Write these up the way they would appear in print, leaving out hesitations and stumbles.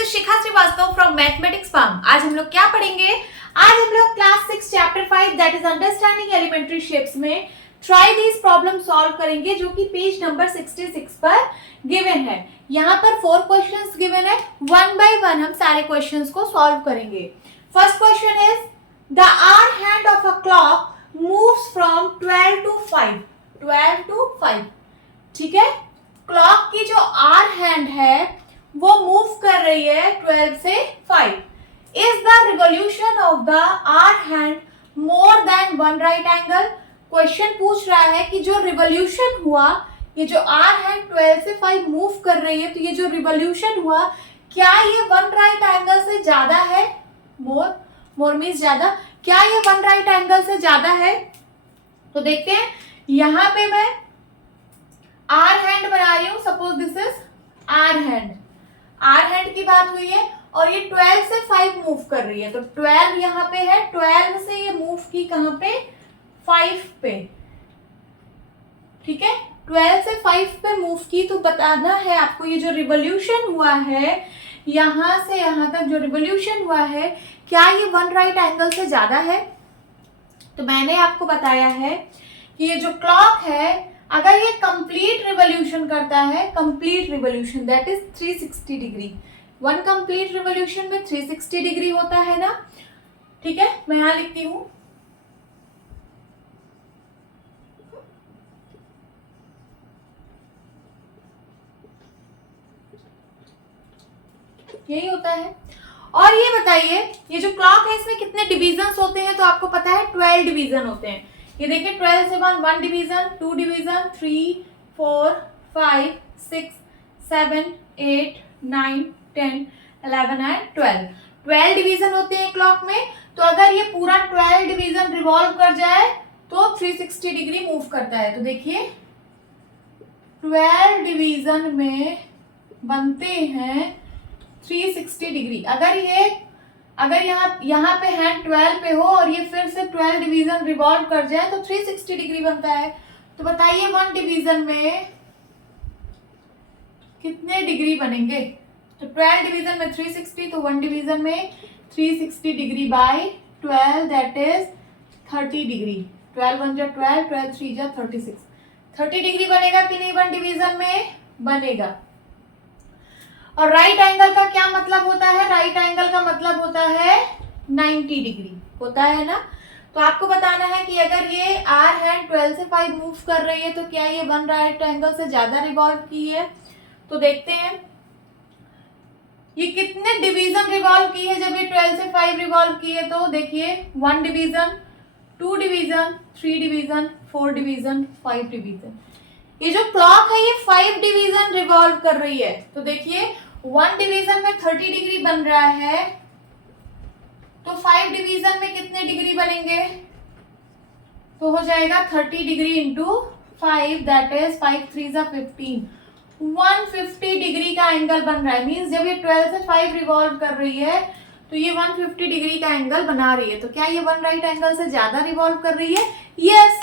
Is Shikha Srivastava from mathematics farm. आज हम लोग क्या पढ़ेंगे? आज हम लोग class 6 chapter 5 that is understanding elementary shapes में ट्राई दिस प्रॉब्लम सॉल्व करेंगे, जो कि पेज नंबर 66 पर गिवन है। यहाँ पर 4 क्वेश्चंस गिवन है, वन बाय वन हम सारे क्वेश्चंस को सॉल्व करेंगे। First question is the hour hand of a clock moves from 12 to 5। 12 to 5, ठीक है। क्लॉक की जो आर हैंड है वो मूव कर रही है 12 से 5। Is the revolution of the hour hand more than one right angle? Question पूछ रहा है कि जो रिवॉल्यूशन हुआ, ये जो आर हैंड 12 से 5 मूव कर रही है, तो ये जो रिवॉल्यूशन हुआ क्या ये वन राइट एंगल से ज्यादा है? मोर मीन्स ज्यादा। क्या ये वन राइट एंगल से ज्यादा है? तो देखते हैं, यहां पे मैं आर हैंड बना रही हूं। Suppose this is hour hand. Hour hand की बात हुई है और ये 12 से 5 मूव कर रही है, तो 12 यहाँ पे है, 12 से ये मूव की कहां पे? 5 पे, ठीक है। 12 से 5 पे मूव की, तो बताना है आपको ये जो रिवॉल्यूशन हुआ है यहां से यहां तक जो रिवॉल्यूशन हुआ है, क्या ये वन राइट एंगल से ज्यादा है? तो मैंने आपको बताया है कि ये जो क्लॉक है, अगर ये कंप्लीट रिवॉल्यूशन करता है, complete revolution that is 360 degree. One complete revolution में 360 डिग्री होता है ना, ठीक है। मैं यहां लिखती हूं, यही होता है। और ये बताइए, ये जो क्लॉक है इसमें कितने डिवीजन होते हैं? तो आपको पता है 12 डिवीजन होते हैं। ये देखिए 12 से 1 डिवीजन, 2 डिवीजन, 3, 4, 5, 6, 7, 8, 9, 10, 11 एंड 12। 12 डिवीजन होते हैं क्लॉक में। तो अगर ये पूरा 12 डिवीजन रिवॉल्व कर जाए तो 360 डिग्री मूव करता है। तो देखिए 12 डिवीजन में बनते हैं 360 डिग्री। अगर यहाँ पे हैंड 12 पे हो और ये फिर से 12 डिवीजन रिवॉल्व कर जाए तो 360 डिग्री बनता है। तो बताइए 1 डिवीजन में कितने डिग्री बनेंगे? तो 12 डिवीजन में 360, तो 1 डिवीजन में 360 degree by 12 that is 30 degree. 12 1 जा 12, 12 3 जा 36। 30 डिग्री बनेगा कि नहीं 1 डिवीजन में? बनेगा। और राइट एंगल का क्या मतलब होता है? राइट एंगल का मतलब होता है 90 डिग्री होता है ना। तो आपको बताना है कि अगर ये आर हैंड 12 से 5 मूव कर रही है तो क्या ये वन राइट एंगल से ज्यादा रिवॉल्व की है? तो देखते हैं ये कितने डिवीजन रिवॉल्व की है जब ये 12 से 5 रिवॉल्व की है। तो देखिए 1 division, 2 division, 3 division, 4 division, 5 division. ये जो क्लॉक है ये 5 डिवीजन रिवॉल्व कर रही है। तो देखिए 1 डिवीजन में 30 डिग्री बन रहा है, तो 5 डिवीजन में कितने डिग्री बनेंगे? तो हो जाएगा 30 डिग्री इंटू 5 दैट इज 5 3 जा 15। 150 डिग्री का एंगल बन रहा है। मींस जब ये 12 से 5 रिवॉल्व कर रही है तो ये 150 डिग्री का एंगल बना रही है। तो क्या ये वन राइट एंगल से ज्यादा रिवॉल्व कर रही है? यस।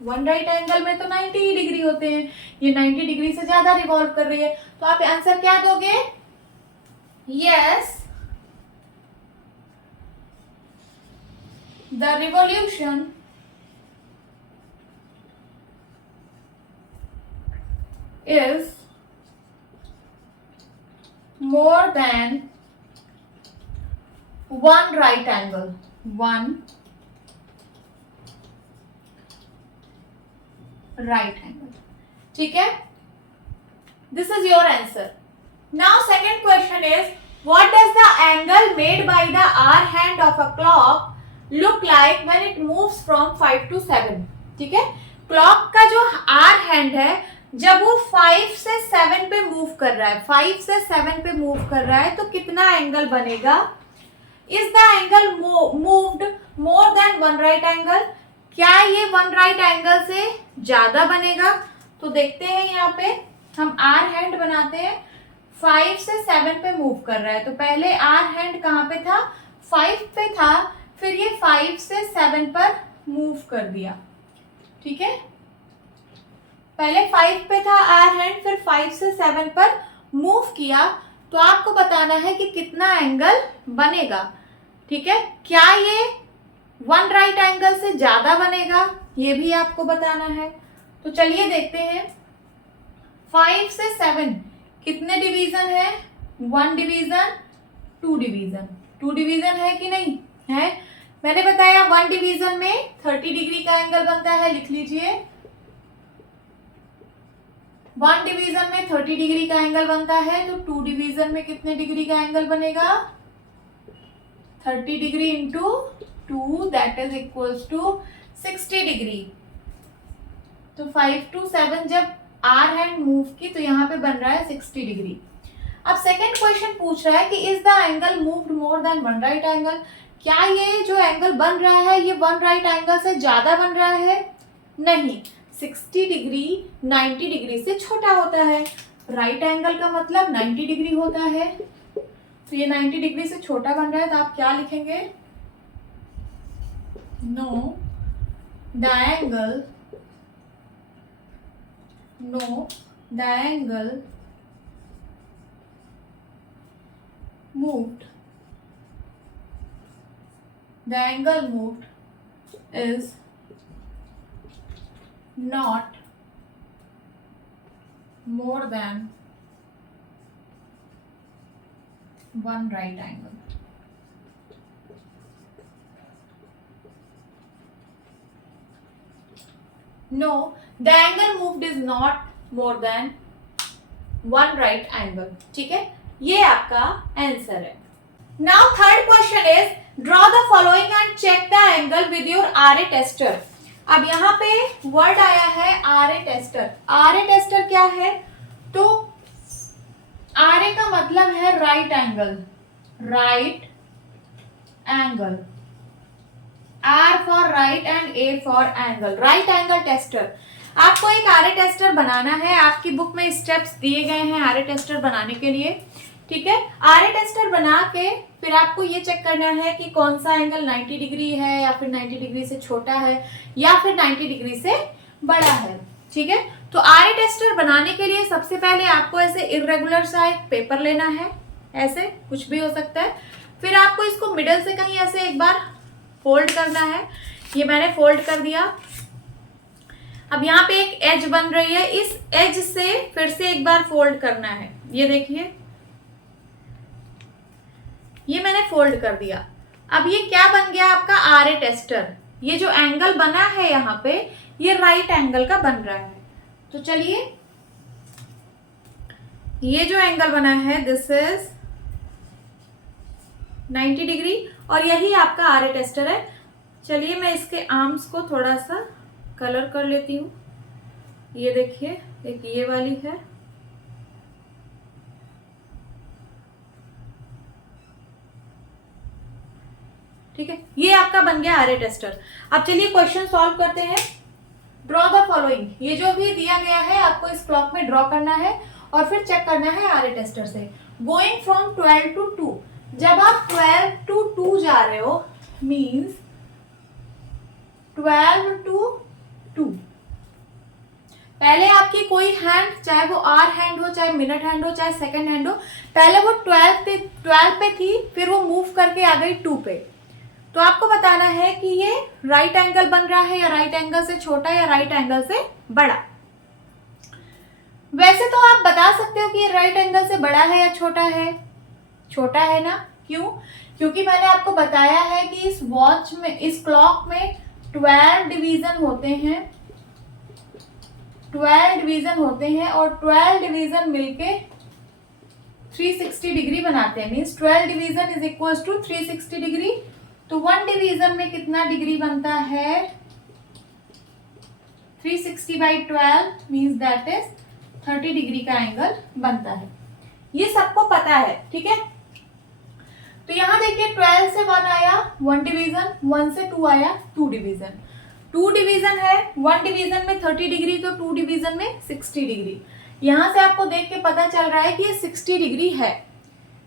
वन राइट एंगल में तो 90 डिग्री होते हैं, ये 90 डिग्री से ज्यादा रिवॉल्व कर रही है। तो आप आंसर क्या दोगे? Yes, the revolution is more than one right angle. One right angle. ठीक है? This is your answer. Now second question is, what does the angle made by the R hand of a clock look like when it moves from 5 to 7? ठीक है? Clock का जो R hand है जब वो 5 से 7 पे मूव कर रहा है, 5 से 7 पे मूव कर रहा है तो कितना एंगल बनेगा? Is the angle moved more than one right angle? क्या ये वन राइट एंगल से ज्यादा बनेगा? तो देखते हैं, यहाँ पे हम आर हैंड बनाते हैं। 5 से 7 पे मूव कर रहा है, तो पहले आर हैंड कहाँ पे था? 5 पे था, फिर ये 5 से 7 पर मूव कर दिया, ठीक है। पहले 5 पे था आर हैंड, फिर 5 से 7 पर मूव किया, तो आपको बताना है कि कितना एंगल बनेगा। ठीक है, क्या ये 1 राइट एंगल से ज्यादा बनेगा, ये भी आपको बताना है। तो चलिए देखते हैं। 5 से 7 कितने डिवीजन है? 1 डिवीजन, 2 डिवीजन। 2 डिवीजन है कि नहीं है? मैंने बताया 1 डिवीजन में 30 डिग्री का एंगल बनता है, लिख लीजिए। 1 डिवीजन में 30 डिग्री का एंगल बनता है, तो 2 डिवीजन में कितने डिग्री का एंगल बनेगा? 30 degree into 2 that is equals to 60 degree. तो 5 to 7 जब आर हैंड मूव की तो यहाँ पे बन रहा है 60 डिग्री। अब सेकेंड क्वेश्चन पूछ रहा है कि is the angle moved more than 1 right angle, क्या ये जो एंगल बन रहा है ये 1 राइट एंगल से ज्यादा बन रहा है? नहीं, 60 डिग्री 90 डिग्री से छोटा होता है। राइट एंगल का मतलब 90 डिग्री होता है, तो ये 90 डिग्री से छोटा बन रहा है, तो आप क्या लिखेंगे? Know the angle moved is not more than 1 right angle. No, the angle moved is not more than 1 right angle. ठीक है, ये आपका आंसर है। Now third question is draw the following and check the angle with your RA tester. अब यहाँ पे word आया है RA tester. RA tester क्या है? तो RA का मतलब है right angle, right angle, R for right and A for angle, right angle tester. आपको एक आरए टेस्टर बनाना है, आपकी बुक में स्टेप्स दिए गए हैं आरए टेस्टर बनाने के लिए। ठीक है, आरए टेस्टर बना के फिर आपको ये चेक करना है कि कौन सा एंगल 90 डिग्री है या फिर 90 डिग्री से छोटा है या फिर 90 डिग्री से बड़ा है। ठीक है, तो आरए टेस्टर बनाने के लिए सबसे पहले आपको ऐसे इरेगुलर सा एक पेपर लेना है, ऐसे कुछ भी हो सकता है। फिर आपको इसको मिडल से कहीं ऐसे एक बार फोल्ड करना है। ये मैंने फोल्ड कर दिया। अब यहाँ पे एक एज बन रही है, इस एज से फिर से एक बार फोल्ड करना है। ये देखिए, ये मैंने फोल्ड कर दिया। अब ये क्या बन गया आपका आरए टेस्टर। ये जो एंगल बना है यहाँ पे, ये राइट एंगल का बन रहा है। तो चलिए, ये जो एंगल बना है दिस इज 90 डिग्री और यही आपका आरए टेस्टर है। चलिए मैं इसके आर्म्स को थोड़ा सा कलर कर लेती हूँ। ये देखिए, एक ये वाली है, ठीक है, ये आपका बन गया आरए टेस्टर। अब चलिए क्वेश्चन सॉल्व करते हैं। ड्रॉ द फॉलोइंग, ये जो भी दिया गया है आपको इस क्लॉक में ड्रॉ करना है और फिर चेक करना है आरए टेस्टर से। गोइंग फ्रॉम 12 to 2, जब आप 12 to 2 जा रहे हो मीन्स 12 to 2, पहले आपकी कोई हैंड, चाहे वो आर हैंड हो, चाहे मिनट हैंड हो, चाहे सेकंड हैंड हो, पहले वो 12 पे थी, फिर वो मूव करके आ गई 2 पे। तो आपको बताना है कि ये राइट एंगल बन रहा है या राइट एंगल से छोटा या राइट एंगल से बड़ा। वैसे तो आप बता सकते हो कि ये राइट एंगल से बड़ा है या छोटा है। छोटा है ना, क्यों? क्योंकि मैंने आपको बताया है कि इस वॉच में, इस क्लॉक में 12 डिवीजन होते हैं, 12 डिवीजन होते हैं और 12 डिवीजन मिलके 360 डिग्री बनाते हैं। Means 12 division is equal to 360 degree. तो 1 डिवीजन में कितना डिग्री बनता है? 360 by 12 means that is 30 degree का एंगल बनता है। ये सबको पता है, ठीक है। तो यहाँ देखिए 12 से 1 आया 1 डिवीजन, 1 से 2 आया 2 डिवीजन। 2 डिवीजन है, 1 डिवीजन में 30 डिग्री तो 2 डिवीजन में 60 डिग्री। यहाँ से आपको देख के पता चल रहा है कि ये 60 डिग्री है।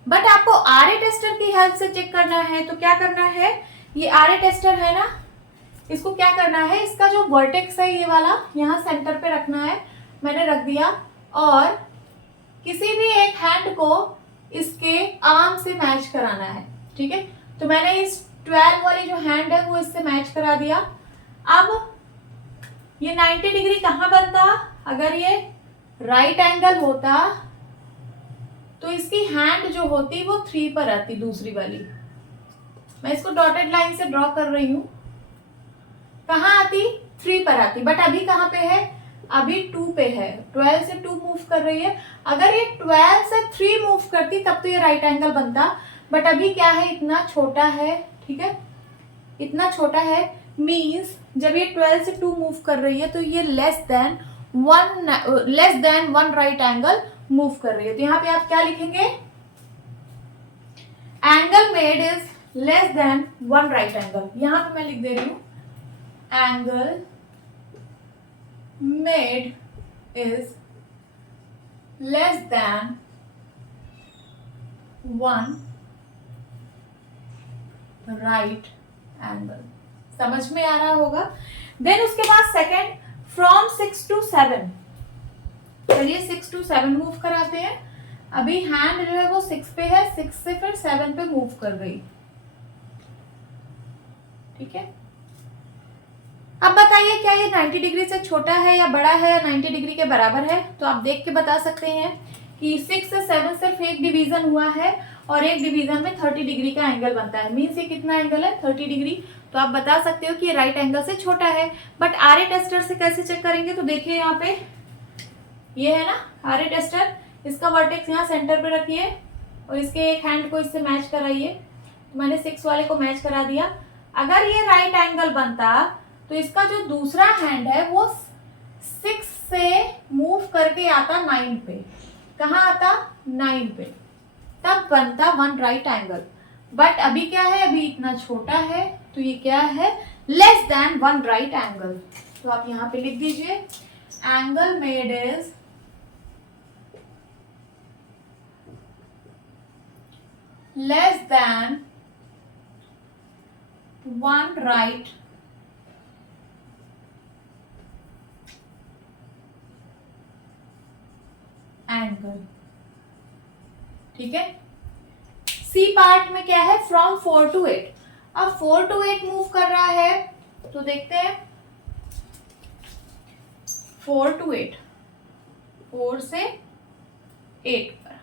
बट आपको आरए टेस्टर की हेल्प से चेक करना है, तो क्या करना है, ये आरए टेस्टर है ना, इसको क्या करना है, इसका जो वर्टेक्स है ये वाला यहाँ सेंटर पे रखना है। मैंने रख दिया और किसी भी एक हैंड को इसके आर्म से मैच कराना है, ठीक है। तो मैंने इस 12 वाली जो हैंड है वो इससे मैच करा दिया। अब ये 90 डिग्री कहाँ बनता, अगर ये राइट एंगल होता तो इसकी हैंड जो होती वो 3 पर आती, दूसरी वाली। मैं इसको डॉटेड लाइन से ड्रॉ कर रही हूं, कहाँ आती, 3 पर आती, बट अभी कहाँ पे है, अभी 2 पे है, 12 से 2 मूव कर रही है। अगर ये 12 से 3 मूव करती तब तो ये राइट एंगल बनता, बट अभी क्या है, इतना छोटा है, ठीक है, इतना छोटा है, मींस जब ये 12 से 2 मूव कर रही है तो ये less than one right angle move कर रही है। तो यहाँ पे आप क्या लिखेंगे, angle made is less than 1 right angle. यहां पे मैं लिख दे रही हूं, angle made is less than 1 right angle. समझ में आ रहा होगा। देन उसके बाद सेकेंड, फ्रॉम 6 to 7, चलिए 6 to 7 मूव कराते हैं। अभी हैंड जो है वो 6 पे है, 6 से फिर 7 पे मूव कर गई, ठीक है। अब बताइए क्या ये 90 डिग्री से छोटा है या बड़ा है या 90 डिग्री के बराबर है। तो आप देख के बता सकते हैं कि 6 से 7 सिर्फ एक डिवीजन हुआ है और एक डिवीजन में 30 डिग्री का एंगल बनता है, मीन्स ये कितना एंगल है, 30 डिग्री। तो आप बता सकते हो कि ये राइट एंगल से छोटा है। बट आरए टेस्टर से कैसे चेक करेंगे, तो देखिए यहाँ पे ये है ना आरए टेस्टर, इसका वर्टेक्स यहाँ सेंटर पे रखिए और इसके एक हैंड को इससे मैच कराइए। तो मैंने 6 वाले को मैच करा दिया। अगर ये राइट एंगल बनता तो इसका जो दूसरा हैंड है वो 6 से मूव करके आता 9 पे, कहाँ आता, 9 पे, तब बनता 1 राइट एंगल। बट अभी क्या है, अभी इतना छोटा है, तो ये क्या है, लेस देन 1 राइट एंगल। तो आप यहां पे लिख दीजिए, angle made is less than 1 right angle, ठीक है। सी पार्ट में क्या है, फ्रॉम 4 to 8। अब 4 to 8 मूव कर रहा है, तो देखते हैं 4 to 8, 4 से 8 पर,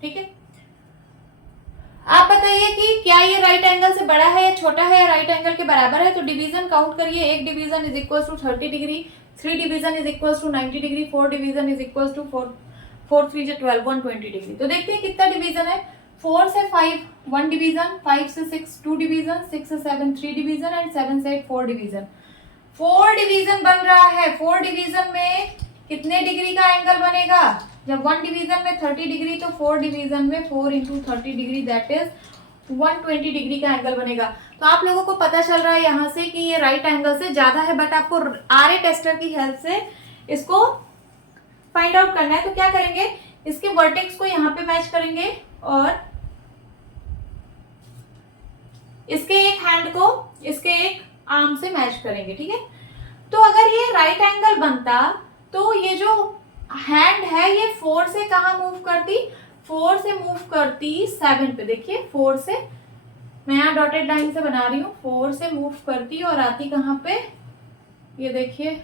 ठीक है। आप बताइए कि क्या ये राइट एंगल से बड़ा है या छोटा है या राइट एंगल के बराबर है। तो डिवीजन काउंट करिए, एक division is equal to 30 degree, 3 division is equal to 90 degree, 4 division is equal to 4 3 12 120 degree. तो देखते हैं कितना डिवीजन है। 4 से 5 1 डिवीजन, 5 से 6 2 डिवीजन, 6 से 7 3 डिवीजन एंड 7 से 8 4 डिवीजन। 4 डिवीजन बन रहा है। 4 डिवीजन में कितने डिग्री का एंगल बनेगा, जब 1 डिवीजन में 30 डिग्री तो 4 डिवीजन में 4 into 30 degree, that is 120 degree का एंगल बनेगा। तो आप लोगों को पता चल रहा है यहाँ से कि ये राइट एंगल से ज्यादा है, बट आपको आरए टेस्टर की हेल्प से इसको फाइंड आउट करना है। तो क्या करेंगे, इसके वर्टेक्स को यहाँ पे मैच करेंगे और इसके एक हैंड को इसके एक आर्म से मैच करेंगे, ठीक है। तो अगर ये राइट एंगल बनता तो ये जो हैंड है ये 4 से कहाँ मूव करती, 4 से मूव करती 7 पे। देखिए 4 से, मैं यहाँ डॉटेड लाइन से बना रही हूँ, 4 से मूव करती और आती कहाँ पे, ये देखिए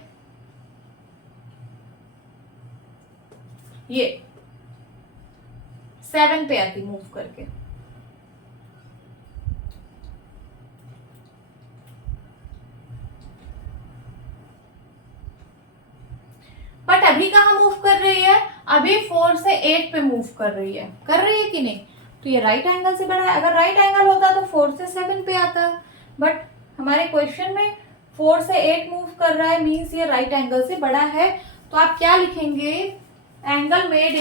ये 7 पे आती मूव करके। बट अभी कहाँ मूव कर रही है, अभी 4 से 8 पे मूव कर रही है कि नहीं। तो ये राइट एंगल से बड़ा है। अगर राइट एंगल होता तो 4 से 7 पे आता, बट हमारे क्वेश्चन में 4 से 8 मूव कर रहा है, मीन्स ये राइट एंगल से बड़ा है। तो आप क्या लिखेंगे, angle made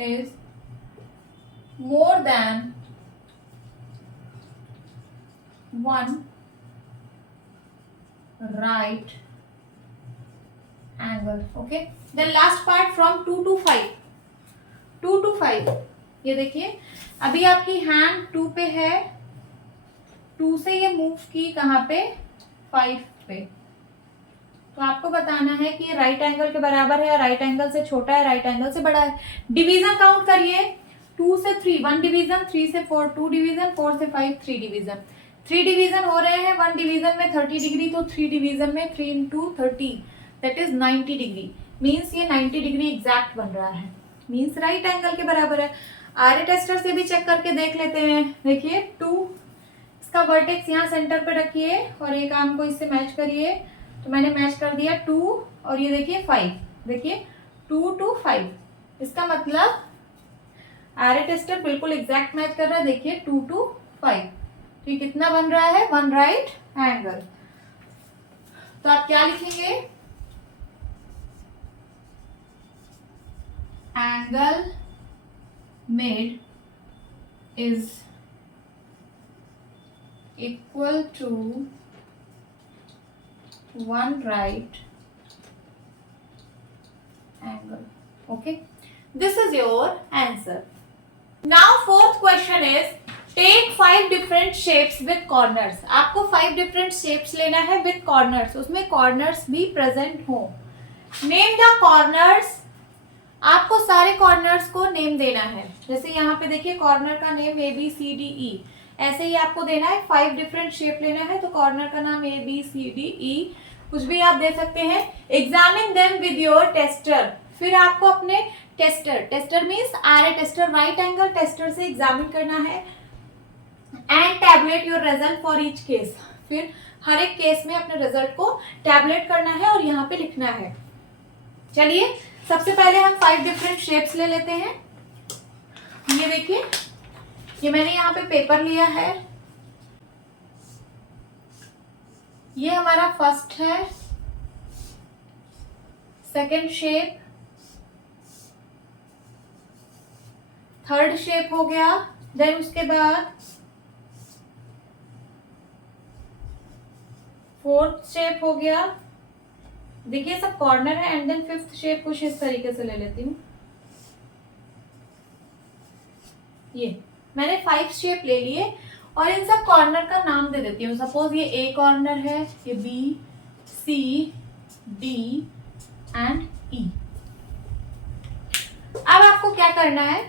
is more than 1 right angle, okay। then last part from 2 to 5, 2 to 5, ये देखिए अभी आपकी हैंड 2 पे है, 2 से ये मूव की कहाँ पे, 5 पे। तो आपको बताना है कि ये राइट एंगल के बराबर है, राइट एंगल से छोटा है, राइट एंगल से बड़ा है। डिवीजन काउंट करिए, 2 से 3 1 डिवीजन, 3 से 4 2 डिवीजन, 4 से 5 3 डिवीजन। 3 डिवीजन हो रहे हैं, 1 डिवीजन में 30 डिग्री, तो 3 डिवीजन में 3 into 30 that is 90 degree. Means ये 90 डिग्री एग्जैक्ट बन रहा है, मीन्स राइट एंगल के बराबर है। आरए टेस्टर से भी चेक करके देख लेते हैं। देखिए 2, इसका वर्टेक्स यहाँ सेंटर पे रखिए और एक आर्म को इससे मैच करिए। तो मैंने मैच कर दिया 2 और ये देखिए 5, देखिए 2 to 5, इसका मतलब आरए टेस्टर बिल्कुल एग्जैक्ट मैच कर रहा है। देखिए 2 to 5, तो ये कितना बन रहा है, 1 राइट एंगल। तो आप क्या लिखेंगे, angle made is equal to 1 right angle. Okay, this is your answer. Now fourth question is take 5 different shapes with corners. आपको 5 different shapes लेना है with corners, उसमें corners भी present हो। Name the corners, आपको सारे corners को name देना है। जैसे यहाँ पे देखिए कॉर्नर का नेम ABCDE, ऐसे ही आपको देना है। 5 डिफरेंट शेप लेना है तो कॉर्नर का नाम ABCDE कुछ भी आप दे सकते हैं। Examine them with your tester, फिर आपको अपने tester means RA tester, right angle tester से एग्जामिन करना है। And tabulate your result for each case, फिर हर एक केस में अपने रिजल्ट को टैबलेट करना है और यहाँ पे लिखना है। चलिए सबसे पहले हम 5 डिफरेंट शेप्स ले लेते हैं। ये देखिए, ये मैंने यहाँ पे पेपर लिया है, ये हमारा फर्स्ट है, सेकंड शेप, थर्ड शेप हो गया, देन उसके बाद फोर्थ शेप हो गया। देखिए सब कॉर्नर है। एंड देन फिफ्थ शेप कुछ इस तरीके से ले लेती हूँ। ये मैंने 5 शेप ले लिए और इन सब कॉर्नर का नाम दे देती हूँ। सपोज ये ए कॉर्नर है, ये बी, सी, डी एंड ई। अब आपको क्या करना है,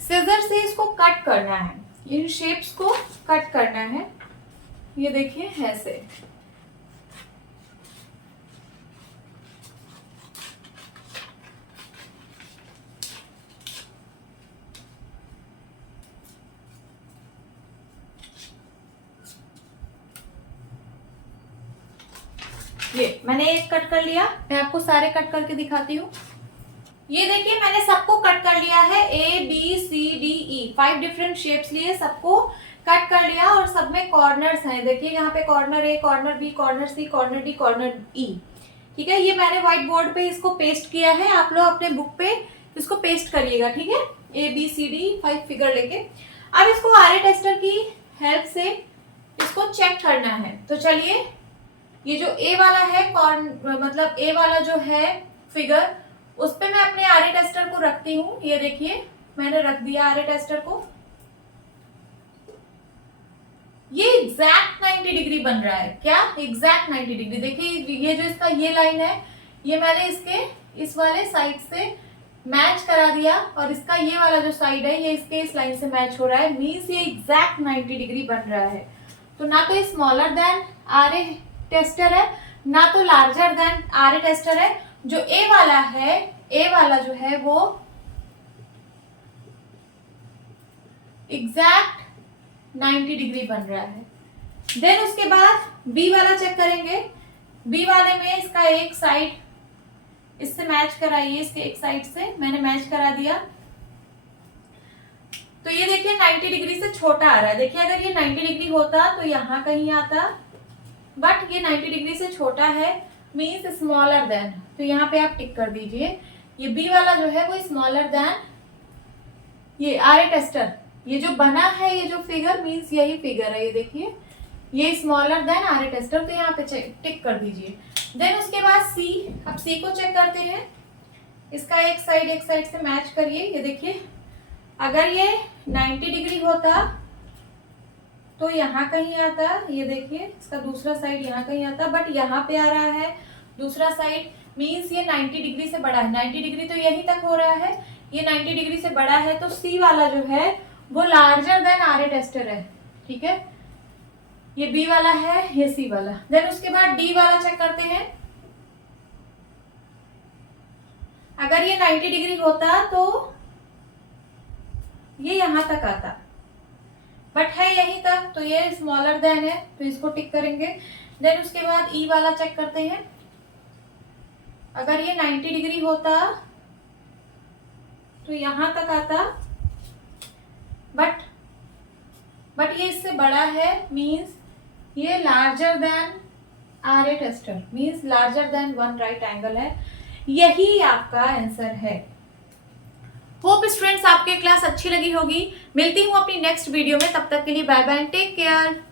सिजर से इसको कट करना है, इन शेप्स को कट करना है। ये देखिए ऐसे। ये मैंने एक कट कर लिया, मैं आपको सारे कट करके दिखाती हूँ। ये देखिए मैंने सबको कट कर लिया है, ABCDE 5 डिफरेंट शेप्स लिए, सबको कट कर लिया और सब में कॉर्नर्स हैं। देखिए यहाँ पे corner A, corner B, corner C, corner D, corner E। ठीक है, ये मैंने व्हाइट बोर्ड पे इसको पेस्ट किया है, आप लोग अपने बुक पे इसको पेस्ट करिएगा। ठीक है, ABCD 5 फिगर लेके। अब इसको आरए टेस्टर की हेल्प से इसको चेक करना है। तो चलिए, ये जो ए वाला है मतलब ए वाला जो है फिगर, उस पे मैं अपने आरए टेस्टर को रखती हूँ। ये देखिए मैंने रख दिया आरए टेस्टर को। ये एग्जैक्ट 90 डिग्री बन रहा है। क्या? Exact 90 degree. देखिए ये जो इसका ये लाइन है, ये मैंने इसके इस वाले साइड से मैच करा दिया और इसका ये वाला जो साइड है ये इसके इस लाइन से मैच हो रहा है। मीन्स ये एग्जैक्ट 90 डिग्री बन रहा है। तो ना तो स्मॉलर देन आरए टेस्टर है, ना तो लार्जर देन आरए टेस्टर है। जो ए वाला है, ए वाला जो है वो एग्जैक्ट 90 डिग्री बन रहा है। देन उसके बाद बी वाला चेक करेंगे। बी वाले में इसका एक साइड इससे मैच कराइए, इसके एक साइड से मैंने मैच करा दिया। तो ये देखिए 90 डिग्री से छोटा आ रहा है। देखिए अगर ये 90 डिग्री होता तो यहाँ कहीं आता, बट ये 90 डिग्री से छोटा है, मीन्स स्मॉलर देन। तो यहाँ पे आप टिक कर दीजिए। ये बी वाला जो है वो स्मॉलर देन ये आरए टेस्टर। ये जो बना है ये जो फिगर मीन्स यही फिगर है। ये देखिए ये स्मॉलर देन आरए टेस्टर, तो यहाँ पे टिक कर दीजिए। देन उसके बाद सी। अब सी को चेक करते हैं। इसका एक साइड से मैच करिए। ये देखिए अगर ये 90 डिग्री होता तो यहाँ कहीं आता, ये देखिए इसका दूसरा साइड यहाँ कहीं आता, बट यहाँ पे आ रहा है दूसरा साइड, मीन्स ये 90 डिग्री से बड़ा है। 90 डिग्री तो यहीं तक हो रहा है, ये 90 डिग्री से बड़ा है, तो सी वाला जो है वो larger than R A tester है। ठीक है, ये बी वाला है, ये सी वाला। देन उसके बाद डी वाला चेक करते हैं। अगर ये 90 डिग्री होता तो ये यहां तक आता, बट है यहीं तक, तो ये स्मॉलर देन है, तो इसको टिक करेंगे। देन उसके बाद ई वाला चेक करते हैं। अगर ये 90 डिग्री होता तो यहां तक आता, बट ये इससे बड़ा है, मींस ये larger than R A tester, means larger than 1 right angle है। यही आपका आंसर है। होप स्टूडेंट्स आपके क्लास अच्छी लगी होगी। मिलती हूँ अपनी नेक्स्ट वीडियो में, तब तक के लिए बाय बाय, टेक केयर।